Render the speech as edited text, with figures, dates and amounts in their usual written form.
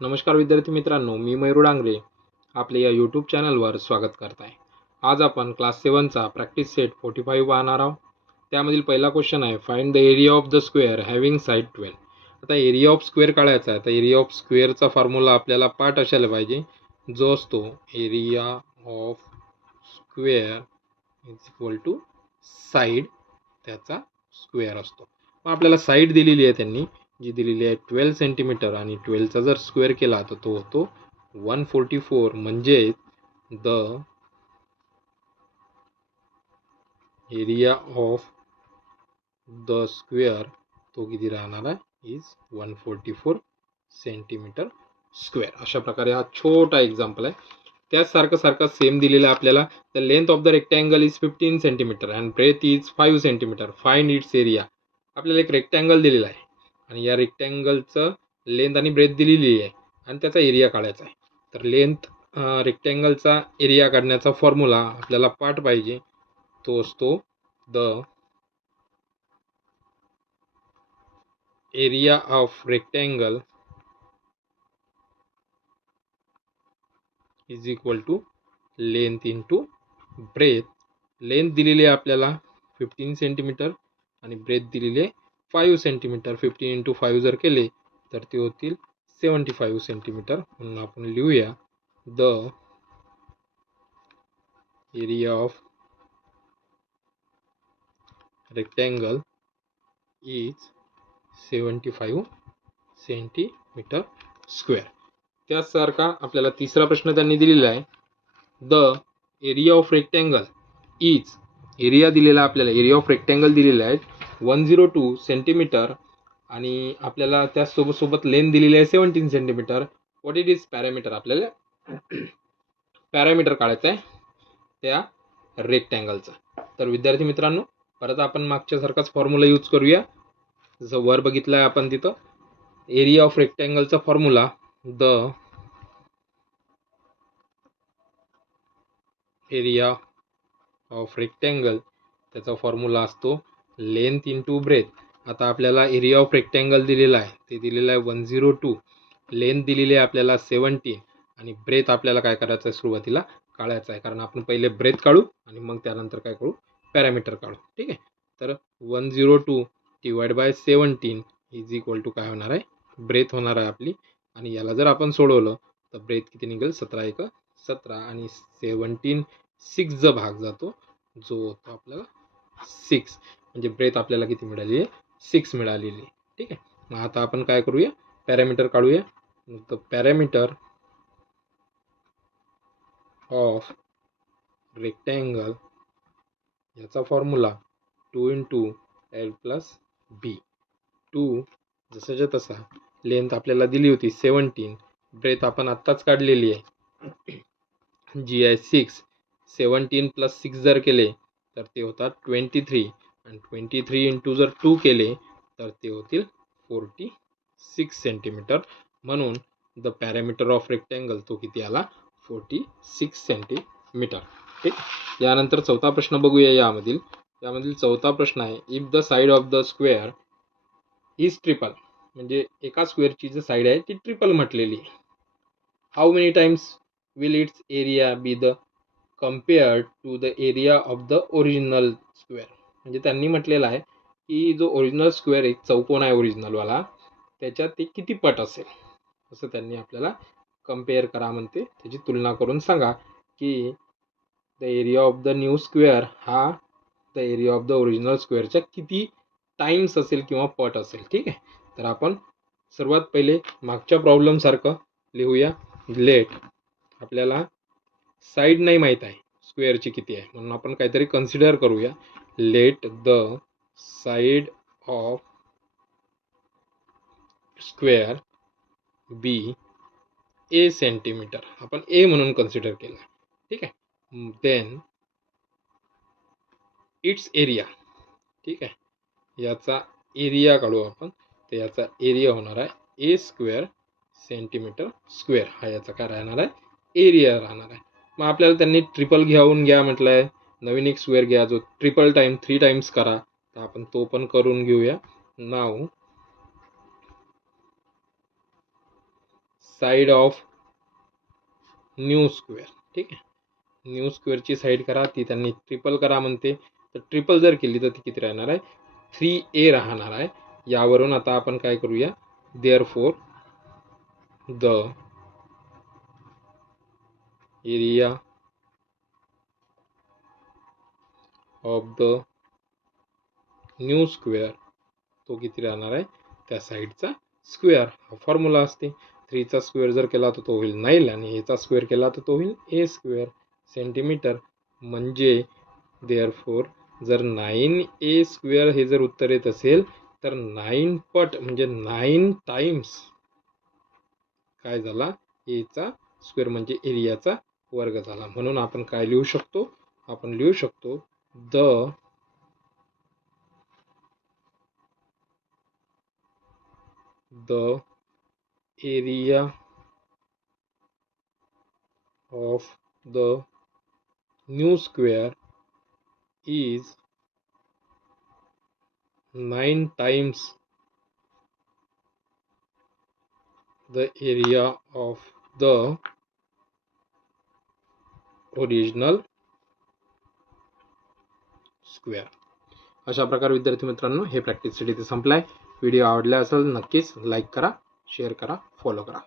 नमस्कार विद्यार्थी मित्रांनो, मी मयूर डांगरे आपले या यूट्यूब चॅनलवर स्वागत करत आहे. आज आपण क्लास 7चा प्रॅक्टिस सेट 45 पाहणार आहोत. त्यामधील पहिला क्वेश्चन आहे, find the area of the square having side 12. आता एरिया ऑफ स्क्वेअर काढायचा आहे. तर एरिया ऑफ स्क्वेअरचा फॉर्म्युला आपल्याला पाठ असायला पाहिजे, जो असतो area of square is equal to side त्याचा स्क्वेअर असतो. मग आपल्याला साइड दिलेली आहे, त्यांनी जी दिलेली आहे 12 सेंटीमीटर, आणि 12चा जर स्क्वेअर केला तर तो होतो 144. म्हणजे the area of the square तो किती राहणार आहे, इज 144 सेंटीमीटर स्क्वेअर. अशा प्रकारे हा छोटा एक्झाम्पल आहे. त्याच सारखं सेम दिलेलं आहे आपल्याला. The length of the rectangle is 15 centimetre and breadth is 5 centimetre. Find its area. आपल्याला एक रेक्टँगल दिलेला आहे आणि या रेक्टँगलचं लेंथ आणि ब्रेथ दिलेली आहे आणि त्याचा एरिया काढायचा आहे. तर लेंथ रेक्टँगलचा एरिया काढण्याचा फॉर्म्युला आपल्याला पाठ पाहिजे, तो असतो the area of rectangle is equal to length into breadth. Length दिलेली आहे आपल्याला 15 सेंटीमीटर आणि ब्रेथ दिलेली आहे 5 सेंटीमीटर. 15 इंटू 5 जर केले तर ते होतील 75 सेंटीमीटर. म्हणून आपण लिहूया the area of rectangle is 75 centimetre square. त्यासारखा आपल्याला तिसरा प्रश्न त्यांनी दिलेला आहे, the area of rectangle is. Area दिलेला आपल्याला, एरिया ऑफ रेक्टँगल दिलेला आहे 102 सेंटीमीटर आणि आपल्याला त्यासोबत लेंथ दिलेली आहे 17 centimetre. What it is parameter. आपल्याला पॅरामीटर काढायचं आहे त्या रेक्टँगलचा. तर विद्यार्थी मित्रांनो, परत आपण मागच्यासारखाच फॉर्म्युला यूज करूया. जसं वर बघितलं आहे आपण, तिथं एरिया ऑफ रेक्टँगलचा formula, the area of rectangle त्याचा फॉर्म्युला असतो लेंथ इंटू ब्रेथ. आता आपल्याला एरिया ऑफ रेक्टँगल दिलेला आहे, ते दिलेलं आहे 102, लेंथ दिलेली आहे आपल्याला 17 आणि ब्रेथ आपल्याला काय करायचं आहे, सुरुवातीला काढायचं आहे. कारण आपण पहिले ब्रेथ काढू आणि मग त्यानंतर काय करू, पॅरामीटर काढू. ठीक आहे. तर 102 divide by 17 is equal to काय होणार आहे, ब्रेथ होणार आहे आपली. आणि याला जर आपण सोडवलं तर ब्रेथ किती निघेल, 17 एक 17 आणि 17 6 चा भाग जातो, जो होतो आपल्याला 6. म्हणजे ब्रेथ आपल्याला किती मिळाली आहे, 6 मिळालेली. ठीक आहे. मग आता आपण काय करूया, पॅरामीटर काढूया. तर पॅरामीटर ऑफ रेक्टँगल याचा फॉर्म्युला 2 इंटू एल प्लस बी. 2 जसाच्या तसा, लेंथ आपल्याला दिली होती 17, ब्रेथ आपण आत्ताच काढलेली आहे जी आहे 6. 17 प्लस 6 जर केले तर ते होतात 23 आणि 23 इंटू जर 2 केले तर ते होतील 46 सेंटीमीटर. म्हणून द पॅरामीटर ऑफ रेक्टँगल तो किती आला, 46 सेंटीमीटर. ठीक. यानंतर चौथा प्रश्न बघूया. यामधील चौथा प्रश्न आहे, if the side of the square is triple. म्हणजे एका स्क्वेअरची जी साइड आहे ती ट्रिपल म्हटलेली आहे. How many times will its area be the compared to the area of the original square. म्हणजे त्यांनी म्हटलेलं आहे की जो ओरिजिनल स्क्वेअर एक चौकोन आहे ओरिजिनलवाला, त्याच्यात ते किती पट असेल, असं त्यांनी आपल्याला कम्पेअर करा म्हणते. त्याची तुलना करून सांगा की the area of the new square हा the area of the original स्क्वेअरच्या किती टाइम्स असेल किंवा पट असेल. ठीक आहे. तर आपण सर्वात पहिले मागच्या प्रॉब्लेम सारखं लिहूया. लेट आपल्याला साइड नाही माहीत आहे स्क्वेअरची किती आहे, म्हणून आपण काहीतरी कन्सिडर करूया. Let the side of square be A centimetre. आपण ए म्हणून कन्सिडर केलं. ठीक आहे. Then its area. ठीक आहे. याचा एरिया काढू आपण. तर याचा एरिया होणार आहे ए स्क्वेअर सेंटीमीटर स्क्वेअर. हा याचा काय राहणार आहे, एरिया राहणार आहे. मग आपल्याला त्यांनी ट्रिपल घ्या म्हटलं आहे. नवीन एक स्क्वेअर घ्या जो ट्रिपल टाइम 3 टाइम्स करा. तर आपण तो पण करून घेऊया. नाव साईड ऑफ न्यू स्क्वेअर. ठीक आहे, न्यू स्क्वेअरची साईड करा, ती त्यांनी ट्रिपल करा म्हणते. तर ट्रिपल जर केली तर ती किती राहणार आहे, 3a राहणार आहे. यावरून आता आपण काय करूया, therefore the area of the new square तो किती राहणार आहे, त्या साईडचा स्क्वेअर. हा फॉर्म्युला असते. 3चा स्क्वेअर जर केला तर तो होईल 9 आणि याचा स्क्वेअर केला तर तो होईल a स्क्वेअर सेंटीमीटर. म्हणजे देअरफोर जर 9a स्क्वेअर हे जर उत्तर येत असेल तर 9 पट म्हणजे 9 टाइम्स काय झाला, एचा स्क्वेअर म्हणजे एरियाचा वर्ग झाला. म्हणून आपण काय लिहू शकतो, आपण लिहू शकतो the area of the new square is 9 times the area of the original square. अशा प्रकारे विद्यार्थी मित्रांनो हे प्रॅक्टिस साठी ते संपलाय. व्हिडिओ आवडला असेल नक्कीच लाईक करा, शेअर करा, फॉलो करा.